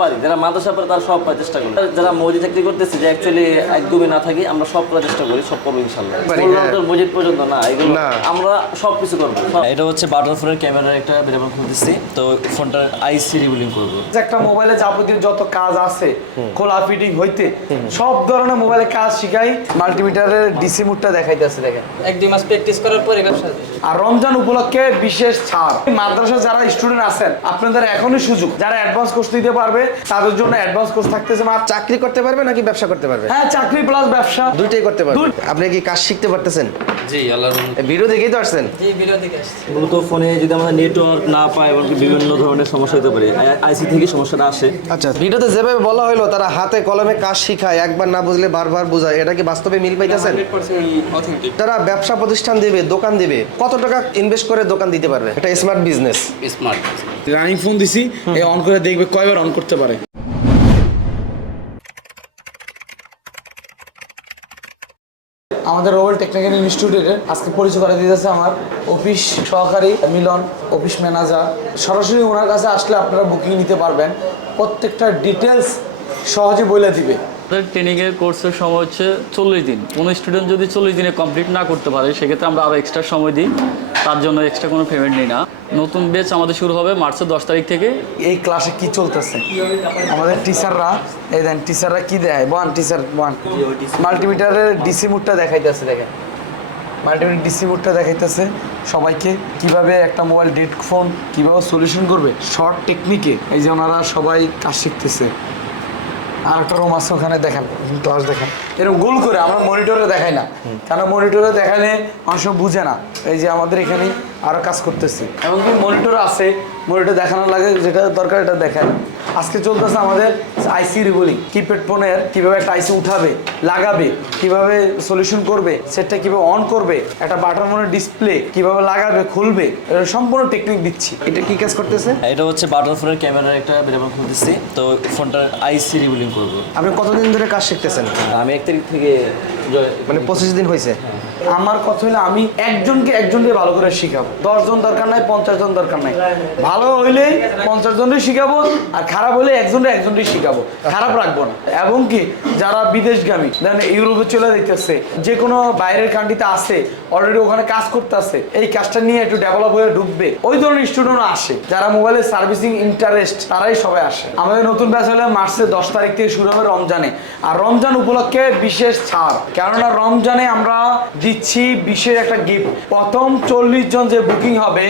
পারি যারা মাদ্রাসা পড়ে তারা সব করার চেষ্টা করি। যারা মসজিদ চাকরি করতেছে যে অ্যাকচুয়ালি একদমই না থাকি আমরা সব করার চেষ্টা করি সব করব ইনশাল্লাহ পারি, হ্যাঁ। মসজিদ পর্যন্ত না এগুলো আমরা সব কিছু করব। এটা হচ্ছে বাটার ফোনের ক্যামেরার একটা খুলতেছি। তো ফোনটার আইসি রিবিলিং করব। একটা মোবাইলে যাবতীয় যত কাজ আছে খোলা ফিটিং হইতে সব ধরনের মোবাইলে কাজ শিখাই মাল্টিমিটারের ডিসি মুডটা দেখাইতেছে দেখেন। এক দুই মাস প্র্যাকটিস করার পরে ব্যবসা আর রমজান উপলক্ষে বিশেষ ছাড়। মাদ্রাসা যারা স্টুডেন্ট আছেন আপনাদের এখনই সুযোগ। যারা অ্যাডভান্স কোর্স দিতে পারবে তাদের জন্য অ্যাডভান্স কোর্স থাকতেছে মাত্র চাকরি করতে পারবে নাকি ব্যবসা করতে পারবে? হ্যাঁ চাকরি প্লাস ব্যবসা। দুইটাই করতে পারবে। আপনি কি কাজ শিখতে পারতেছেন? জি আল্লাহর এই ভিডিও দেখেই তো আসছেন। জি ভিডিও দেখে আসছি। মূলত ফোনে যদি আমাদের নেটওয়ার্ক না পায় এবং বিভিন্ন ধরনের সমস্যা হতে পারে আইসি থেকে সমস্যাটা আসে। আচ্ছা ভিডিওতে যেভাবে বলা হলো তারা হাতে কলমে কাজ শিখায় একবার না বুঝলে বারবার বোঝায়। এটা কি বাস্তবে মিল পাইতেছেন? তারা ব্যবসা প্রতিষ্ঠান দিবে দোকান দিবে। কত টাকা ইনভেস্ট করে দোকান দিতে পারবে? এটা smart business smart running phone দিছি এই অন করে দেখবে কয়বার অন করতে পারে। আমাদের রোবল টেকনিক্যাল ইনস্টিটিউটের আজকে পরিচয় করে দিতেছে আমার অফিস সহকারী মিলন, অফিস ম্যানেজার। সরাসরি ওনার কাছে আসলে আপনারা বুকিং নিতে পারবেন। প্রত্যেকটা ডিটেলস সহজে বলে দিবে। আমাদের ট্রেনিংয়ের কোর্সের সময় হচ্ছে চল্লিশ দিন। কোনো স্টুডেন্ট যদি চল্লিশ দিনে কমপ্লিট না করতে পারে, সেক্ষেত্রে আমরা আরও এক্সট্রা সময় দিই। তার জন্য এক্সট্রা কোনো পেমেন্ট নিই না। নতুন ব্যাচ আমাদের শুরু হবে মার্চের দশ তারিখ থেকে। এই ক্লাসে কি চলতেছে? আমাদের টিচাররা এই দেন টিচাররা কি দেয় ওয়ান টিচার ওয়ান মাল্টিমিটারের ডিসি মুডটা দেখাইতেছে, দেখেন। মাল্টিমিটার ডিসি মুডটা দেখাইতেছে। সবাইকে কীভাবে একটা মোবাইল ডেড ফোন কীভাবে সলিউশন করবে? শর্ট টেকনিকে এই যে ওনারা সবাই কাজ শিখতেছে। আর একটা রুম আছে ওখানে দেখেন ক্লাস দেখেন। এরকম গোল করে আমরা মনিটরে দেখাই না। কেন মনিটরে দেখালে মানুষ বুঝে না? এই যে আমাদের এখানে আরও কাজ করতেছি। এমনকি মনিটর আছে মনিটর দেখানো লাগে যেটা দরকার এটা দেখায়। আজকে চলতেছে আমাদের আইসি রিগুলিং কিপ্যাড ফোনের কীভাবে একটা আইসি উঠাবে লাগাবে কীভাবে সলিউশন করবে সেটটা কীভাবে অন করবে একটা বাটার ফোনের ডিসপ্লে কীভাবে লাগাবে খুলবে সম্পূর্ণ টেকনিক দিচ্ছি। এটা কি কাজ করতেছে? এটা হচ্ছে বাটার ফোনের ক্যামেরার একটা বেরোবার খুলতেছি। তো ফোনটার আইসি রিবিলিং করব। আপনি কতদিন ধরে কাজ শিখতেছেন? আমি এক তারিখ থেকে মানে পঁচিশ দিন হয়েছে। আমার কথা হলো আমি একজনকে একজনকে ভালো করে শিখাবো। দশ জন দরকার নাই পঞ্চাশ জন দরকার নাই। ভালো হইলে পঞ্চাশ জনই শিখাবো আর খারাপ হলে একজনকে একজনই শিখাবো খারাপ রাখব না। এবং কি যারা বিদেশগামী দেন ইউরোপে চলে যেতেছে যে কোনো বাইরের কান্ট্রিতে আছে অলরেডি ওখানে কাজ করতে আছে এই কাজটা নিয়ে একটু ডেভেলপ হয়ে ঢুকবে ওই ধরনের স্টুডেন্ট আসে। যারা মোবাইলের সার্ভিসিং ইন্টারেস্ট তারাই সবাই আসে। আমাদের নতুন ব্যাচ হলে মার্চের দশ তারিখ থেকে শুরু হবে রমজানে। আর রমজান উপলক্ষে বিশেষ ছাড়। কেননা রমজানে আমরা দিচ্ছি বিশেষ একটা গিফট প্রথম চল্লিশ জন যে বুকিং হবে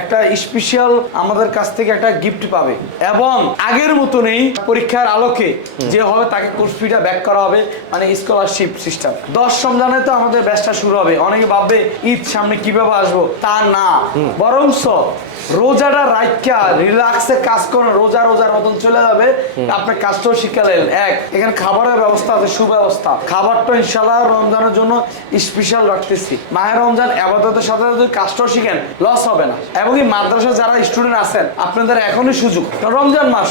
একটা স্পেশাল আমাদের কাছ থেকে একটা গিফট পাবে। এবং আগের মতো নেই পরীক্ষার আলোকে যে হবে তাকে কোর্স ফিটা ব্যাক করা হবে মানে স্কলারশিপ সিস্টেম দশ রমজানে তো আমাদের ব্যাচটা শুরু হবে। অনেকে ভাববে ঈদ সামনে কীভাবে আসব? তা না। বরংস রোজাটা রাইকা রিল্যাক্সে কাজ করুন রোজা রোজার মতন চলে যাবে। আপনার কাজটাও শিখালেন এক এখানে খাবারের ব্যবস্থা আছে সুব্যবস্থা। খাবারটা ইনশাল্লাহ রমজানের জন্য স্পেশাল রাখতেছি। মাহের রমজান আবাদতের সাথে যদি কাজটাও শিখেন লস হবে না। এবং এই মাদ্রাসা যারা স্টুডেন্ট আছেন আপনাদের এখনই সুযোগ। রমজান মাস।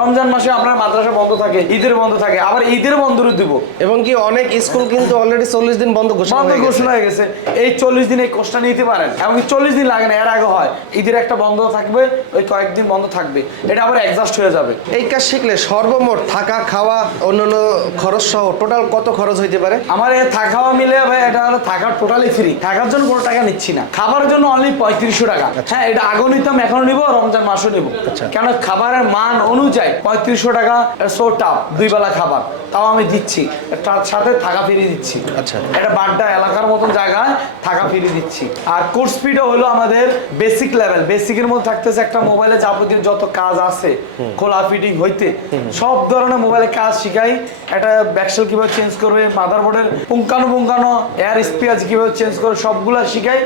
রমজান মাসে আপনার মাদ্রাসা বন্ধ থাকে ঈদের বন্ধ থাকে আবার ঈদের বন্ধরও দিব। এবং কি অনেক স্কুল কিন্তু অলরেডি চল্লিশ দিন বন্ধ বন্ধ হয়ে ঘোষণা হয়ে গেছে। এই চল্লিশ দিন এই কোর্সটা নিতে পারেন। এবং চল্লিশ দিন লাগে না এর আগে হয়। ঈদের একটা বন্ধ থাকবে ওই কয়েকদিন বন্ধ থাকবে। এটা আবার অ্যাডজাস্ট হয়ে যাবে। এই কাজ শিখলে সর্বমোট থাকা খাওয়া অন্যান্য খরচ সহ টোটাল কত খরচ হইতে পারে? আমার এই থাকাও মিলে ভাই এটা হলো থাকার টোটালি ফ্রি থাকার জন্য কোনো টাকা নিচ্ছি না। খাবারের জন্য অনলি পঁয়ত্রিশশো টাকা। হ্যাঁ এটা আগেও নিতাম এখনও নিবো রমজান মাসও নিবো। কেন খাবারের মান অনুযায়ী পঁয়ত্রিশশো টাকা সো টাপ দুই বেলা খাবার। তাও আমি দিচ্ছি। তার সাথে থাকা ফিরিয়ে দিচ্ছি। আচ্ছা। এটা বাড্ডা এলাকার মতন জায়গায় থাকা ফিরিয়ে দিচ্ছি। আর কোর্স ফিটা হলো আমাদের বেসিক লেভেল বেসিকের মধ্যে থাকতেছে একটা মোবাইলে যাবতীয় যত কাজ আছে খোলা ফিটিং হইতে সব ধরনের মোবাইলে কাজ শিখাই। একটা ব্যাকসেল কীভাবে চেঞ্জ করবে মাদারবোর্ডের পুঙ্কানো পুঙ্কানো এয়ার স্পিয়াজ কীভাবে চেঞ্জ করে সবগুলা শিখাই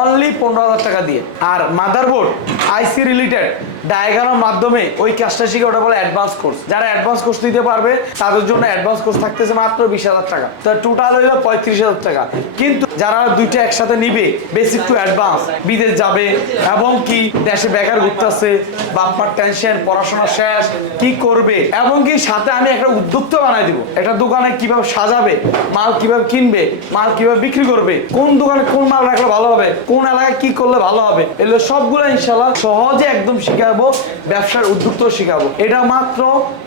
অনলি পনেরো হাজার টাকা দিয়ে। আর মাদারবোর্ড আইসি রিলেটেড ডায়াগ্রামের মাধ্যমে ওই কাজটা শিখে ওটা বলে অ্যাডভান্স কোর্স যারা অ্যাডভান্স কোর্স নিতে পারবে তাদের জন্য অ্যাডভান্স কোর্স থাকতেছে মাত্র বিশ হাজার টাকা। তো টোটাল হইল পঁয়ত্রিশ হাজার টাকা। কিন্তু যারা দুইটা একসাথে নিবে বেসিক টু অ্যাডভান্স বিদেশ যাবে, এবং কি দেশে বেকার ঘুরতেছে বাপ্পার টেনশন পড়াশোনা শেষ, কি করবে, এবং কি সাথে আমি একটা উদ্যোক্তা বানাই দিব। একটা দোকানে কীভাবে সাজাবে, মাল কীভাবে কিনবে, মাল কীভাবে বিক্রি করবে, কোন দোকানে কোন মাল রাখলে ভালো হবে, কোন এলাকায় কি করলে ভালো হবে, এগুলো সবগুলো ইনশাল্লাহ সহজে একদম শিখাবো, ব্যবসার উদ্যোক্তা শিখাবো। এটা মাত্র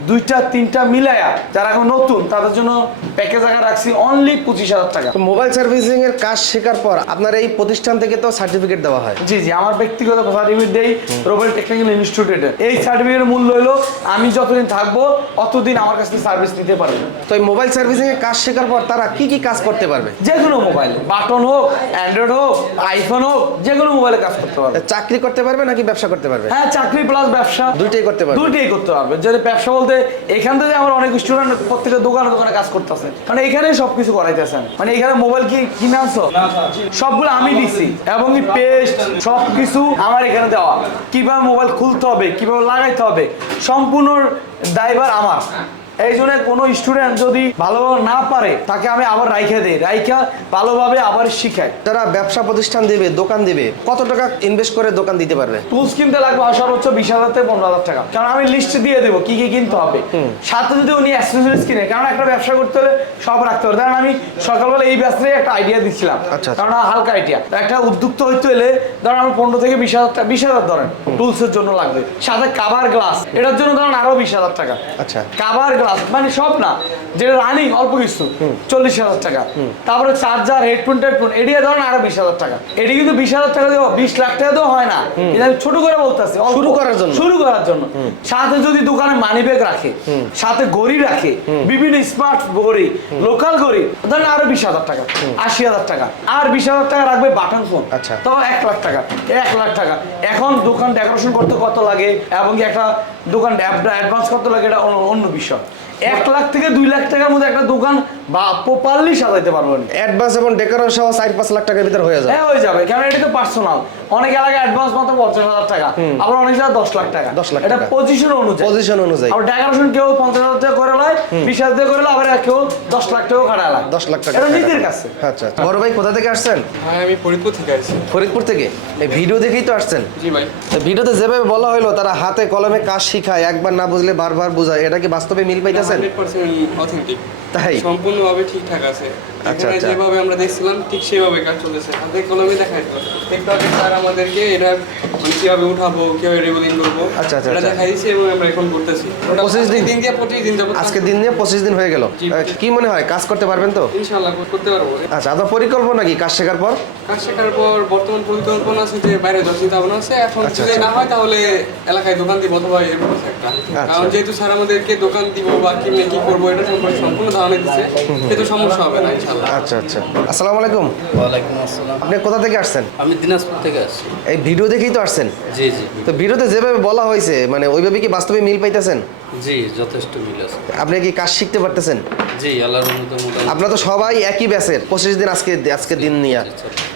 দুইটা, তিনটা মিলায়া, যারা এখন নতুন, তাদের জন্য প্যাকেজ আকার রাখছি অনলি পঁচিশ হাজার টাকা। মোবাইল সার্ভিসিং এর কাজ শেখার পর আপনার এই প্রতিষ্ঠান থেকে তো সার্টিফিকেট দেওয়া হয়। জি জি আমার ব্যক্তিগত সার্টিফিকেট দেই রোবেল টেকনিক্যাল ইনস্টিটিউটে এই সার্টিফিকেটের মূল্য হলো আমি যতদিন থাকব অতদিন আমার কাছ থেকে সার্ভিস নিতে পারবে তো এই মোবাইল সার্ভিসিং এর কাজ শেখার পর তারা কি কি কাজ করতে পারবে? যে কোনো মোবাইল বাটন হোক অ্যান্ড্রয়েড হোক আইফোন হোক যে কোনো মোবাইলে কাজ করতে পারবে। চাকরি করতে পারবে নাকি ব্যবসা করতে পারবে? হ্যাঁ চাকরি প্লাস ব্যবসা। দুইটাই করতে পারবে। দুইটাই করতে পারবে। যদি ব্যবসা বলতে এখান থেকে আমার অনেক স্টুডেন্ট প্রত্যেকটা দোকানে দোকানে কাজ করতেছে। মানে এখানে সবকিছু করাইতেছেন। মানে এখানে মোবাইল কি কিনে আনছো সবগুলো আমি দিছি এবং পেস্ট সবকিছু আমার এখানে দেওয়া। কীভাবে মোবাইল খুলতে হবে, কীভাবে লাগাইতে হবে, সম্পূর্ণ ড্রাইভার আমার। এই জন্য কোনো স্টুডেন্ট যদি ভালো না পারে তাকে আমি আবার রাইখা দিই। রাইখা ভালোভাবে আবার শিখাই। যারা ব্যবসা প্রতিষ্ঠান দিবে দোকান দিবে। কত টাকা ইনভেস্ট করে দোকান দিতে পারবে? টুলস কিনতে লাগবে সর্বোচ্চ বিশ হাজার থেকে পনেরো হাজার টাকা। কারণ আমি লিস্ট দিয়ে দেবো কি কি কিনতে হবে। সাথে যদি উনি অ্যাক্সেসরিজ কিনে কারণ একটা ব্যবসা করতে হলে সব রাখতে হবে। কারণ আমি সকালবেলা এই ব্যবসায় একটা আইডিয়া দিচ্ছিলাম। আচ্ছা, আচ্ছা। কারণ হালকা আইডিয়া একটা উদ্যুক্ত হইতে হলে ধরেন আমার পনেরো থেকে বিশ হাজার টাকা বিশ হাজার ধরেন টুলসের জন্য লাগবে। সাথে কাভার গ্লাস এটার জন্য ধরেন আরও বিশ হাজার টাকা। আচ্ছা। কাভার গ্লাস মানে সব না যেটা রানিং অল্প কিছু চল্লিশ হাজার টাকা। তারপরে চার্জার হেডফোন টেডফোন এডিয়া ধরেন আরও বিশ হাজার টাকা। এটি কিন্তু বিশ হাজার টাকা দেওয়া বিশ লাখ টাকা দেওয়া হয় না। এটা আমি ছোট করে বলতেছি শুরু করার জন্য। শুরু করার জন্য। সাথে যদি দোকানে মানি ব্যাগ রাখে সাথে ঘড়ি রাখে বিভিন্ন স্মার্ট ঘড়ি লোকাল ঘড়ি ধরেন আরও বিশ হাজার টাকা আশি হাজার টাকা। আর বিশ হাজার টাকা রাখবে বাটন ফোন আচ্ছা। তো এক লাখ টাকা এক লাখ টাকা। এখন দোকান ডেকোরেশন করতে কত লাগে এবং একটা দোকান অ্যাডভান্স কত লাগে এটা অন্য বিষয়। এক লাখ থেকে দুই লাখ টাকার মধ্যে একটা দোকান বা প্রপারলি সাজাইতে পারব না অ্যাডভান্স এবং ডেকোরেশন সহ চার পাঁচ লাখ টাকার ভিতরে হয়ে যায়। হ্যাঁ হয়ে যাবে। কারণ এটা তো পার্সোনাল অনেক এলাকায় অ্যাডভান্স মাত্র পঞ্চাশ হাজার টাকা। আবার অনেক জায়গায় দশ লাখ টাকা। 10 লাখ এটা পজিশন অনুযায়ী। পজিশন অনুযায়ী। আবার ডেকোরেশন কেউ পঞ্চাশ হাজার টাকা করে লয় বিশ হাজার টাকা করে লয় আবার কেউ দশ লাখ টাকা খাটা লাগে দশ লাখ টাকা এটা নিজের কাছে। আচ্ছা বড় ভাই কোথা থেকে আসছেন? হ্যাঁ আমি ফরিদপুর থেকে আসছি। ফরিদপুর থেকে? এই ভিডিও দেখেই তো আসছেন। জি ভাই। ভিডিওতে যেভাবে বলা হলো তারা হাতে কলমে কাজ শিখায় একবার না বুঝলে বারবার বোঝায়। এটা কি বাস্তবে মিল পাইতেছেন? অথেন্টিক তাই? সম্পূর্ণভাবে ঠিকঠাক আছে। আচ্ছা, এখানে আচ্ছা। যেভাবে আমরা দেখছিলাম ঠিক সেভাবে কাজ চলেছে হাতে কলমে দেখায় টিকটকে স্যার আমাদেরকে এটা মানে কীভাবে উঠাবো কীভাবে রেগুলিং করব। আচ্ছা, আচ্ছা, এটা আচ্ছা। দেখাই এবং আমরা এখন করতেছি। 25 দিন? দিন দিয়ে পঁচিশ দিন যাব আজকে দিন নিয়ে পঁচিশ দিন হয়ে গেল। কি মনে হয় কাজ করতে পারবেন তো? করতে পারব। আচ্ছা আপনার পরিকল্পনা কি কাজ শেখার পর? কাজ শেখার পর বর্তমান পরিকল্পনা আছে যে বাইরে যাওয়ার চিন্তা ভাবনা আছে। এখন আচ্ছা, যদি আচ্ছা। না হয় তাহলে এলাকায় দোকান দিব অথবা এরকম একটা। কারণ যেহেতু স্যার আমাদেরকে দোকান দিব বা কিনে কি করব এটা সম্পর্কে সম্পূর্ণ ধারণা দিচ্ছে সেহেতু সমস্যা হবে না ইনশাল্লাহ আচ্ছা আচ্ছা। আসসালামু আলাইকুম। ওয়ালাইকুম আসসালাম। আপনি কোথা থেকে আসছেন? আমি দিনাজপুর থেকে আসছি। এই ভিডিও দেখেই তো আসছেন? জি জি। তো ভিডিওতে যেভাবে বলা হয়েছে মানে ওইভাবে কি বাস্তবে মিল পাইতেছেন? জি যথেষ্ট মিল আছে। আপনি কি কাজ শিখতে পারতেছেন? জি আল্লাহর মতো মোটামুটি। আপনারা তো সবাই একই ব্যাচের পঁচিশ দিন আজকে আজকে দিন নিয়ে।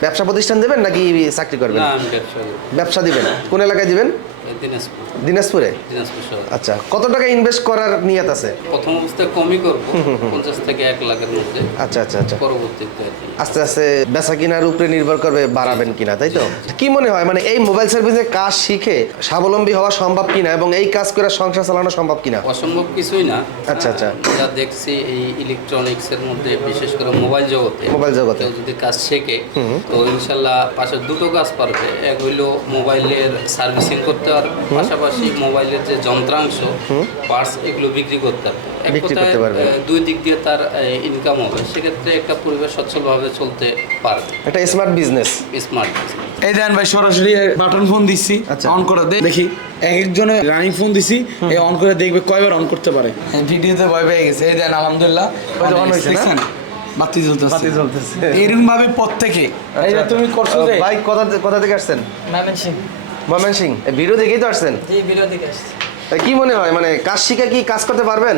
ব্যবসা প্রতিষ্ঠান দেবেন নাকি চাকরি করবেন? না আমি ব্যবসা ব্যবসা দিবেন। কোন এলাকায় দিবেন? দিনাজপুর। দিনাজপুরে? দিনাজপুর শহর। আচ্ছা কত টাকা ইনভেস্ট করার নিয়ত আছে? প্রথম অবস্থায় কমই করব পঞ্চাশ থেকে এক লাখের মধ্যে। আচ্ছা আচ্ছা আচ্ছা। পরবর্তীতে আস্তে আস্তে বেচা কেনার উপরে নির্ভর করবে বাড়াবেন কিনা তাই তো? কি মনে হয় মানে এই মোবাইল সার্ভিসে কাজ শিখে স্বাবলম্বী হওয়া সম্ভব কিনা এবং এই কাজ করে সংসার চালানো সম্ভব কিনা? অসম্ভব কিছুই না। আচ্ছা, আচ্ছা। যা দেখছি এই ইলেকট্রনিক্সের মধ্যে বিশেষ করে মোবাইল জগতে। মোবাইল জগতে। যদি কাজ শেখে তো ইনশাল্লাহ পাশে দুটো কাজ পারবে। এক হইল মোবাইলের সার্ভিসিং করতে পারবে পাশাপাশি মোবাইলের যে যন্ত্রাংশ পার্টস এগুলো বিক্রি করতে পারবে। এক কথায়, দুই দিক দিয়ে তার ইনকাম হবে। সেক্ষেত্রে একটা পরিবেশ সচ্ছলভাবে চলতে পারবে। এটা স্মার্ট বিজনেস স্মার্ট এই দেন ভাই সরাসরি বাটন ফোন দিচ্ছি আচ্ছা। অন করে দে। দেখি এক একজনে রানিং ফোন দিছি। এই অন করে দেখবে কয়বার অন করতে পারে। ভিডিওতে ভয় পেয়ে গেছে। এই দেন আলহামদুলিল্লাহ। On হয়েছে? বাতি জ্বলতেছে। বাতি জ্বলতেছে। এরকম ভাবে প্রত্যেকে এই যে তুমি করছ যে ভাই কোথা কোথা থেকে আসছেন? নামেন সিং ময়মন সিং ভিডিও দেখেই তো আসছেন? জি বিরোধী কি মনে হয়? মানে কাজ শিখে কি কাজ করতে পারবেন?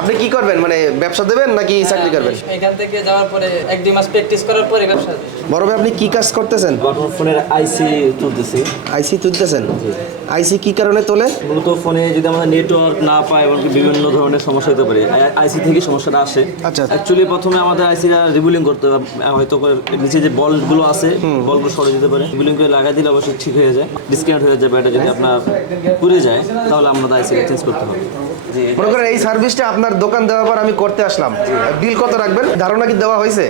আপনি কি করবেন? মানে ব্যবসা দেবেন নাকি চাকরি করবেন? এখান থেকে যাওয়ার পরে এক দুই মাস প্র্যাকটিস করার পরে ব্যবসা বড় ভাই আপনি কি কাজ করতেছেন? ফোনের আইসি তুলতেছি। আইসি তুলতেছেন? আইসি কি কারণে তোলে? মূলত ফোনে যদি আমরা নেটওয়ার্ক না পাই এবং বিভিন্ন ধরনের সমস্যা হতে পারে। আইসি থেকে সমস্যাটা আসে। আচ্ছা। অ্যাকচুয়ালি প্রথমে আমাদের আইসিটা রিবুলিং করতে হবে। হয়তো করে নিচে যে বলগুলো আছে বলগুলো সরে যেতে পারে। রিবুলিং করে লাগাই দিলে অবশ্যই ঠিক হয়ে যায়। ডিসকাউন্ট হয়ে যাবে। এটা যদি আপনার পুড়ে যায় তাহলে আমাদের আইসিটা চেঞ্জ করতে হবে। মনে করেন এই সার্ভিসটা আপনার দোকান দেওয়ার পর আমি করতে আসলাম। বিল কত রাখবেন? ধারণা কি দেওয়া হয়েছে?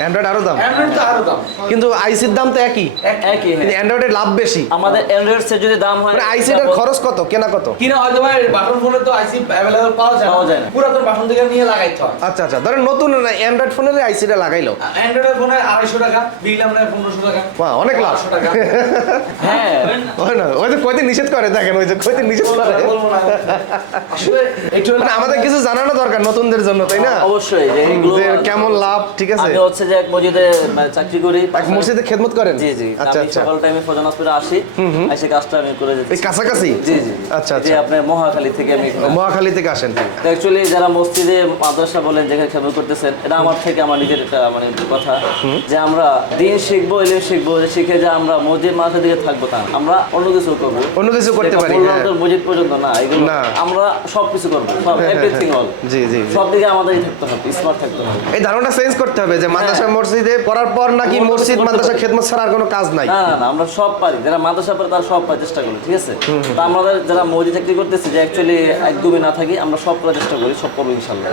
অ্যান্ড্রয়েড আরও দাম। অ্যান্ড্রয়েড তো আরও দাম। কিন্তু আইসির দাম তো একই। একই হ্যাঁ। কিন্তু অ্যান্ড্রয়েডের লাভ বেশি। আমাদের অ্যান্ড্রয়েড সেট যদি দাম হয় মানে আইসিটার খরচ কত? কেনা কত? কিনা হয়তো ভাই বাটন ফোনে তো আইসি অ্যাভেলেবল পাওয়া যায় পাওয়া যায় না। পুরাতন বাটন থেকে নিয়ে লাগাইতে হয়। আচ্ছা আচ্ছা। ধরেন নতুন অ্যান্ড্রয়েড ফোনের আইসিটা লাগাইলো। অ্যান্ড্রয়েডের ফোনে আড়াইশো টাকা বিল আমরা পনেরোশো টাকা। বাহ, অনেক লাভ। টাকা। হ্যাঁ ওই না ওই যে কইতে নিষেধ করে দেখেন ওই যে কইতে নিষেধ করে। আসলে একটু মানে আমাদের কিছু জানানো দরকার নতুনদের জন্য তাই না? অবশ্যই যে কেমন লাভ ঠিক আছে? আমি হচ্ছে যে এক মসজিদে মানে, চাকরি করি এক মসজিদে খেদমত করেন? জি জি আচ্ছা আচ্ছা। সকাল টাইমে ফজর হসপিটালে আসি এসে কাজটা আমি করে এই কাছাকাছি? জি জি। আচ্ছা আচ্ছা। আপনার মহাখালী থেকে আমি মহাখালী থেকে আসেন। অ্যাকচুয়ালি যারা মসজিদে মাদ্রাসা বলেন যেখানে খেদমত করতেছেন এটা আমার থেকে আমার নিজের একটা মানে কথা। যে আমরা দিন শিখব এলিম শিখব শিখে যে আমরা মসজিদ মাথা দিকে থাকব তা আমরা অন্য কিছু করব। অন্য কিছু করতে পারি, হ্যাঁ। মসজিদ পর্যন্ত না এগুলো আমরা সব কিছু করব সব হ্যাঁ, এভরিথিং অল জি, জি। সব দিকে আমাদেরই থাকতে হবে স্মার্ট থাকতে হবে। এই ধারণাটা চেঞ্জ করতে হবে যে মাদ্রাসা মসজিদে পড়ার পর নাকি মসজিদ মাদ্রাসা খেদমত ছাড়া আর কোনো কাজ নাই। না না আমরা সব পারি যারা মাদ্রাসা পড়ে তারা সব পারার চেষ্টা করি ঠিক আছে? তো আমাদের যারা মসজিদ চাকরি করতেছি যে অ্যাকচুয়ালি একদমই না থাকি আমরা সব করার চেষ্টা করি সব করব ইনশাল্লাহ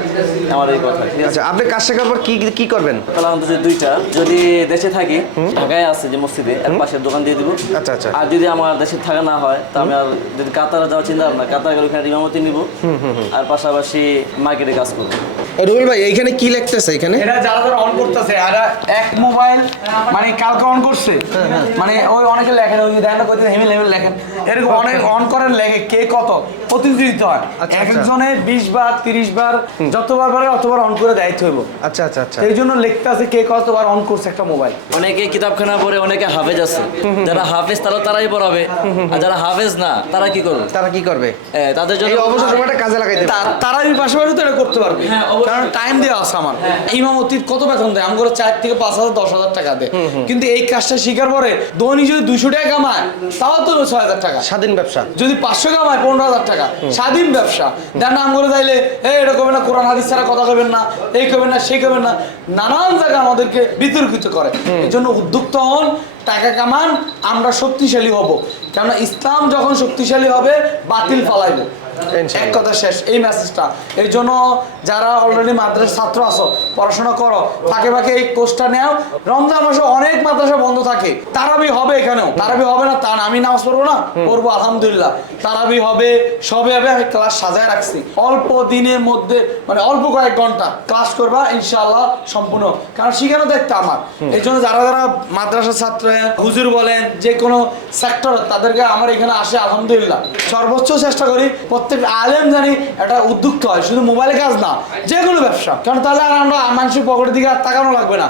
আমার এই কথা ঠিক আছে? আচ্ছা আপনি কাজ শেখার পর কি কি করবেন? তাহলে আমাদের দুইটা যদি দেশে থাকি ঢাকায় আছে যে মসজিদে এক পাশের দোকান দিয়ে দিব। আচ্ছা, আচ্ছা। আর যদি আমার দেশে থাকা না হয় তা আমি আর যদি কাতারে যাওয়ার চিন্তা ভাবনা কাতার গেলে ওখানে ইমামতি নিব আর পাশাপাশি মার্কেটে কাজ করব। রুবেল ভাই এইখানে কি লিখতেছে এখানে? এটা যারা যারা অন করতেছে আর এক মোবাইল মানে কালকে অন করছে। মানে ওই অনেকে লেখেন ওই দেখেন কইতে হেমিল হেমিল লেখেন এরকম অনেক অন করেন লেখে কে কত প্রতিযোগিতা হয়। আচ্ছা, আচ্ছা। একজনে বিশ বার তিরিশ বার যতবার পারে অতবার অন করে দায়িত্ব হইব। আচ্ছা আচ্ছা আচ্ছা। এই জন্য লিখতে আছে কে কতবার অন করছে একটা মোবাইল অনেকে কিতাবখানা পড়ে অনেকে হাফেজ আছে। যারা হাফেজ তারা তারাই পড়াবে। আর যারা হাফেজ না তারা কি করবে? তারা কি করবে? তাদের জন্য অবসর সময়টা কাজে লাগাইতে তারা এই পাশাপাশি তো এটা করতে পারবে। হ্যাঁ, কারণ টাইম দেওয়া আছে আমার। ইমাম অতীত কত বেতন দেয়? আমগুলো চার থেকে পাঁচ হাজার দশ হাজার টাকা দেয়। কিন্তু এই কাজটা শিকার পরে দৈনিক যদি দুশো টাকা কামায় তাও তো ছয় হাজার টাকা। স্বাধীন ব্যবসা। যদি পাঁচশো কামায় পনেরো হাজার টাকা। স্বাধীন ব্যবসা। দেন নাম করে চাইলে এই এটা করবেন না কোরআন হাদিস ছাড়া কথা কবেন না এই করবেন না সেই করবেন না। নানান জায়গা আমাদেরকে বিতর্কিত করে। এই জন্য উদ্যুক্ত হন টাকা কামান আমরা শক্তিশালী হব। কেননা ইসলাম যখন শক্তিশালী হবে বাতিল ফালাইব। এক কথা শেষ এই মেসেজটা এই জন্য যারা অলরেডি মাদ্রাসার ছাত্র আছো পড়াশোনা করো ফাঁকে ফাঁকে এই কোর্সটা নেও। রমজান মাসে অনেক মাদ্রাসা বন্ধ থাকে। তারাবি হবে এখানেও। তারাবি হবে না তা আমি নামাজ পড়ব না পড়ব আলহামদুলিল্লাহ। তারাবি হবে সবে হবে আমি ক্লাস সাজায় রাখছি। অল্প দিনের মধ্যে মানে অল্প কয়েক ঘণ্টা ক্লাস করবা ইনশাআল্লাহ সম্পূর্ণ। কারণ শিখানো দেখতে আমার। এই জন্য যারা যারা মাদ্রাসার ছাত্র হুজুর বলেন যে কোনো সেক্টর তাদেরকে আমার এখানে আসে আলহামদুলিল্লাহ। সর্বোচ্চ চেষ্টা করি প্রত্যেক আলেম জানি একটা উদ্যুক্ত হয় শুধু মোবাইলে কাজ না যে কোনো ব্যবসা। কারণ তাহলে আর আমরা মানুষের পকেটের দিকে আর তাকানো লাগবে না।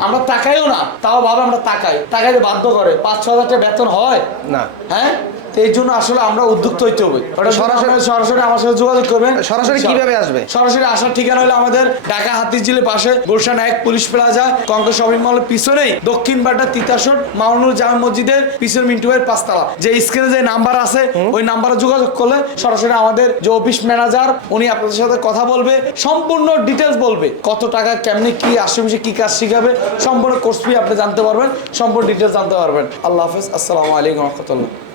আমরা তাকাইও না তাও ভাবে আমরা তাকাই। তাকাইতে বাধ্য করে। পাঁচ ছ হাজার টাকা বেতন হয়? না। হ্যাঁ? তো এই জন্য আসলে আমরা উদ্যুক্ত হইতে হবে। ওটা সরাসরি সরাসরি আমার সাথে যোগাযোগ করবেন। সরাসরি কীভাবে আসবে? সরাসরি আসার ঠিকানা হলো আমাদের ঢাকা হাতিঝিলের পাশে গুলশান এক পুলিশ প্লাজা কঙ্ক শপিং মলের পিছনেই দক্ষিণ তিতাসর মাউনুর জামা মসজিদের পিছনে মিন্টু ভাইয়ের পাঁচতলা। যে স্ক্রিনে যে নাম্বার আছে ওই নাম্বারে যোগাযোগ করলে সরাসরি আমাদের যে অফিস ম্যানেজার উনি আপনাদের সাথে কথা বলবে সম্পূর্ণ ডিটেলস বলবে কত টাকা কেমনি কি আশেপাশে কি কাজ শিখাবে সম্পূর্ণ কোর্স ফি আপনি জানতে পারবেন সম্পূর্ণ ডিটেলস জানতে পারবেন। আল্লাহ হাফেজ আসসালামু আলাইকুম রহমতুল্লাহ।